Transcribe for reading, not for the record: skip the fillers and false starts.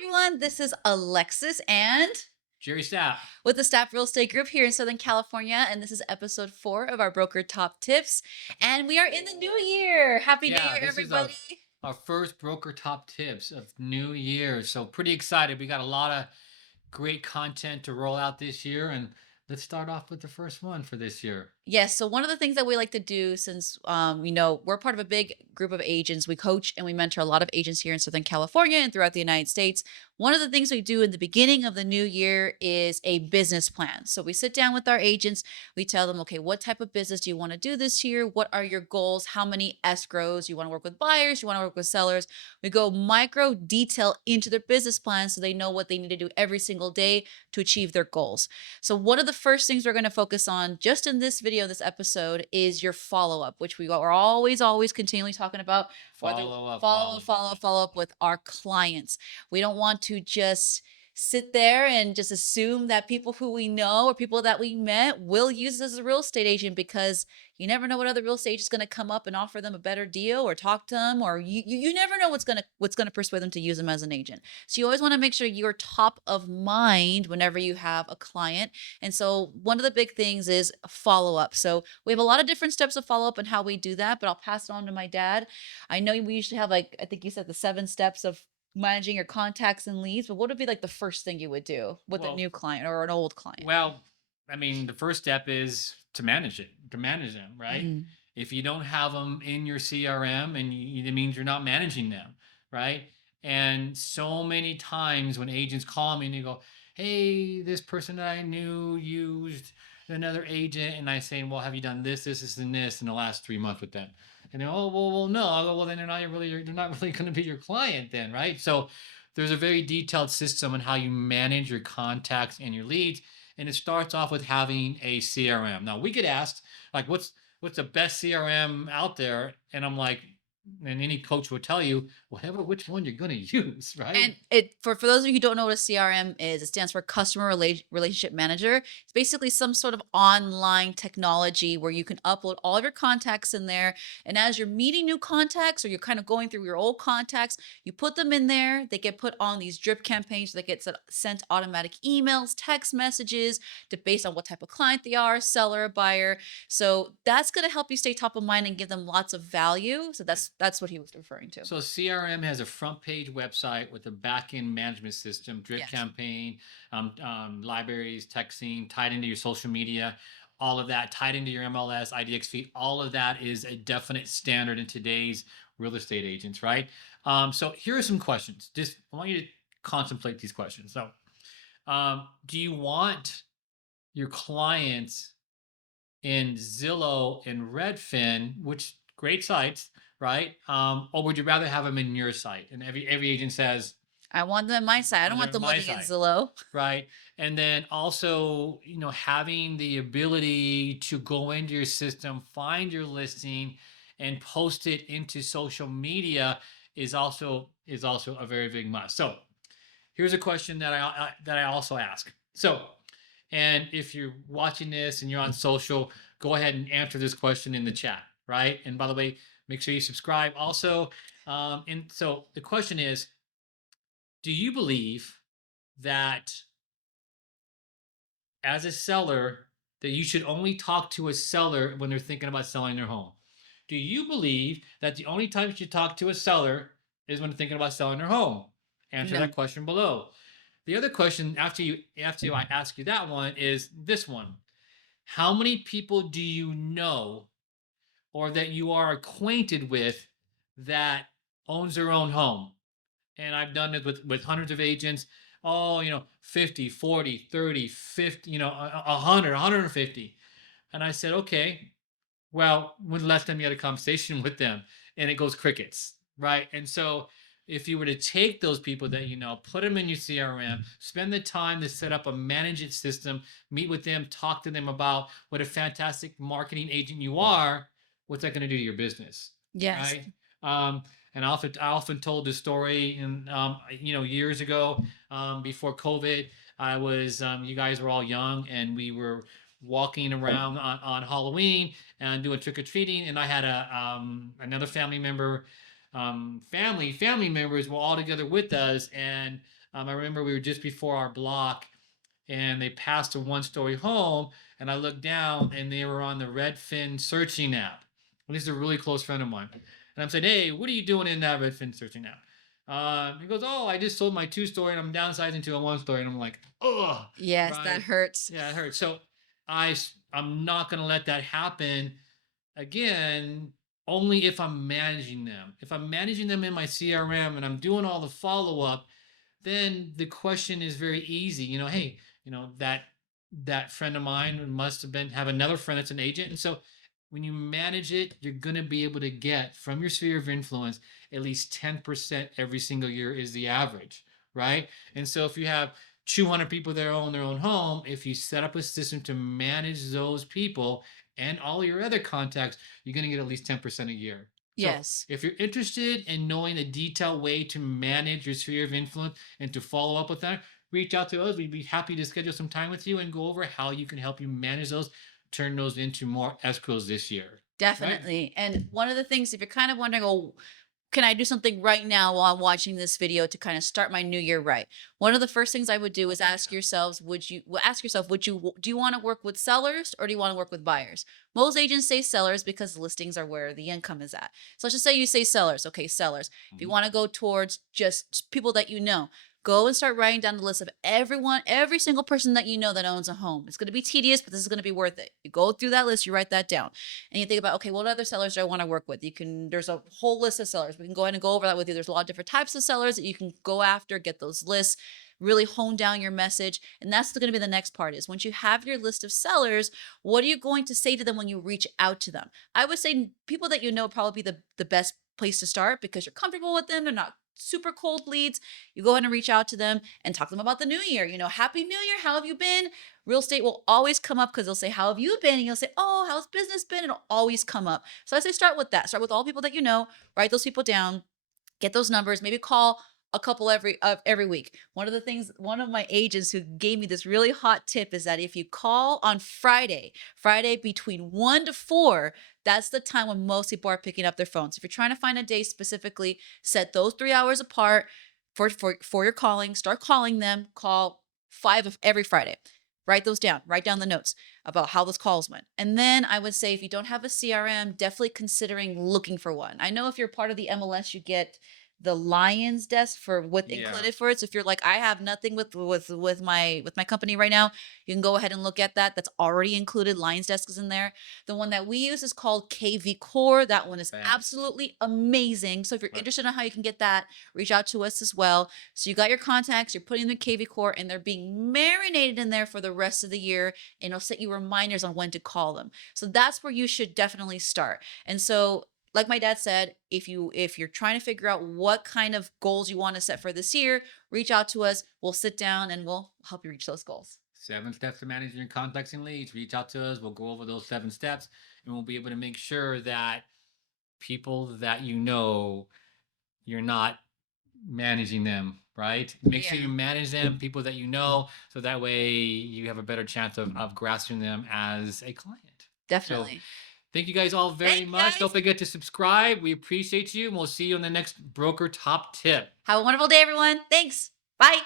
everyone, this is Alexis and Jerry Stapp. with the Stapp Real Estate Group here in Southern California, and this is episode 4 of our broker top tips. And we are in the new year. Happy New Yeah, Year, this is our everybody! our first broker top tips of New Year. So pretty excited. We got a lot of great content to roll out this year, and let's start off with the first one for this year. Yes. So one of the things that we like to do, since we're part of a big group of agents, we coach and we mentor a lot of agents here in Southern California and throughout the United States. One of the things we do in the beginning of the new year is a business plan. So we sit down with our agents, we tell them, okay, what type of business do you want to do this year? What are your goals? How many escrows? You want to work with buyers? You want to work with sellers? We go micro detail into their business plan so they know what they need to do every single day to achieve their goals. So one of the first things we're going to focus on just in this video, this episode, is your follow-up, which we are always continually talking about. Whether Follow up, follow up with our clients. We don't want to just sit there and just assume that people who we know or people that we met will use us as a real estate agent, because you never know what other real estate agent is going to come up and offer them a better deal or talk to them, or you never know what's gonna persuade them to use them as an agent. So you always want to make sure you're top of mind whenever you have a client. And so one of the big things is follow up. So we have a lot of different steps of follow up and how we do that, but I'll pass it on to my dad. I know we usually have, like, I think you said the 7 steps of managing your contacts and leads, but what would be like the first thing you would do with a Well, new client or an old client? well, I mean, the first step is to manage them, right? Mhm. If you don't have them in your CRM, and it means you're not managing them, right? And so many times when agents call me and they go, "Hey, this person that I knew used another agent," and I say, "Well, have you done this, and this in the last 3 months with them?" And they're, "Oh, well, no." I go, "Well, then they're not really going to be your client then, right?" So there's a very detailed system on how you manage your contacts and your leads, and it starts off with having a CRM. Now we get asked, like, what's the best CRM out there? And I'm like, and any coach will tell you, whatever, which one you're going to use, right? And it for those of you who don't know what a CRM is, it stands for Relationship Manager. It's basically some sort of online technology where you can upload all of your contacts in there. And as you're meeting new contacts or you're kind of going through your old contacts, you put them in there. They get put on these drip campaigns that get sent automatic emails, text messages based on what type of client they are, seller, buyer. So that's going to help you stay top of mind and give them lots of value. So that's what he was referring to. So CRM has a front page website with a back end management system, drip Yes. campaign, libraries, texting, tied into your social media, all of that tied into your MLS, IDX feed. All of that is a definite standard in today's real estate agents, right? So here are some questions. Just I want you to contemplate these questions. So, do you want your clients in Zillow and Redfin, which great sites, right? Or would you rather have them in your site? And every agent says, I want them on my side. I don't "Oh, they're want in them my looking at site," Zillow. right? And then also, having the ability to go into your system, find your listing, and post it into social media is also a very big must. So here's a question that I also ask. So, and if you're watching this and you're on social, go ahead and answer this question in the chat, right? And by the way, make sure you subscribe also. And so the question is, do you believe that as a seller that you should only talk to a seller when they're thinking about selling their home? Do you believe that the only time you should talk to a seller is when they're thinking about selling their home? Answer No. that question below. The other question after I ask you that one is this one. How many people do you know or that you are acquainted with that owns their own home? And I've done it with hundreds of agents. Oh, 50, 40, 30, 50, 100, 150. And I said, okay, well, when the last time you had a conversation with them? And it goes crickets, right? And so if you were to take those people that put them in your CRM, spend the time to set up a management system, meet with them, talk to them about what a fantastic marketing agent you are, what's that going to do to your business, Yes. right? Um, and I often told this story, and years ago, before COVID, you guys were all young, and we were walking around on Halloween and doing trick or treating, and I had another family member, family members were all together with us, and I remember we were just before our block, and they passed a one-story home, and I looked down, and they were on the Redfin searching app. And this is a really close friend of mine, and I'm saying, "Hey, what are you doing in that Redfin searching app?" He goes, "Oh, I just sold my two-story, and I'm downsizing to a one-story." And I'm like, "Oh, Yes, that right, hurts. yeah, it hurts." So I'm not gonna let that happen again, only if I'm managing them. If I'm managing them in my CRM and I'm doing all the follow up, then the question is very easy. Hey, that friend of mine must have another friend that's an agent. And so when you manage it, you're going to be able to get from your sphere of influence at least 10% every single year is the average, right? And so if you have 200 people that own their own home, if you set up a system to manage those people and all your other contacts, you're going to get at least 10% a year. So Yes. if you're interested in knowing a detailed way to manage your sphere of influence and to follow up with that, reach out to us. We'd be happy to schedule some time with you and go over how you can help you manage those, turn those into more escrows this year. Right? Definitely. And one of the things, if you're kind of wondering, oh, can I do something right now while I'm watching this video to kind of start my new year right? One of the first things I would do is ask yourself, do you want to work with sellers or do you want to work with buyers? Most agents say sellers because listings are where the income is at. So let's just say you say sellers. Okay, sellers. If you Mhm. want to go towards just people that you know, go and start writing down the list of every single person that you know that owns a home. It's going to be tedious, but this is going to be worth it. You go through that list, you write that down, and you think about, okay, what other sellers do I want to work with? There's a whole list of sellers. We can go ahead and go over that with you. There's a lot of different types of sellers that you can go after, get those lists, really hone down your message. And that's going to be the next part is once you have your list of sellers, what are you going to say to them when you reach out to them? I would say people that you know probably be the best place to start because you're comfortable with them. They're not super cold leads. You go ahead and reach out to them and talk to them about the new year. Happy New Year. How have you been? Real estate will always come up because they'll say, "How have you been?" And you'll say, "Oh, how's business been?" It'll always come up. So I say start with that. Start with all people that you know, write those people down, get those numbers, maybe call a couple every week. One of my agents who gave me this really hot tip is that if you call on Friday between 1 to 4, that's the time when most people are picking up their phones. If you're trying to find a day specifically, set those 3 hours apart for your calling. Start calling them. Call 5 of every Friday. Write those down. Write down the notes about how those calls went. And then I would say if you don't have a CRM, definitely considering looking for one. I know if you're part of the MLS, you get the Lions desk for what Yeah. included for it. So if you're like, I have nothing with my company right now, you can go ahead and look at that. That's already included. Lions desk is in there. The one that we use is called KV Core. That one is Bam. absolutely amazing. So if you're Right. interested in how you can get that, reach out to us as well. So you got your contacts, you're putting in the KV Core, and they're being marinated in there for the rest of the year, and it'll set you reminders on when to call them. So that's where you should definitely start. And so like my dad said, if you're trying to figure out what kind of goals you want to set for this year, reach out to us. We'll sit down and we'll help you reach those goals. 7 steps to managing your contacts and leads. Reach out to us. We'll go over those 7 steps, and we'll be able to make sure that people that you're not managing them, right? Make sure Yeah, you manage them, people that you know, so that way you have a better chance of grasping them as a client. So definitely. thank you guys all Thank very you much. Don't guys. forget to subscribe. We appreciate you, and we'll see you on the next broker top tip. Have a wonderful day, everyone. Thanks. Bye.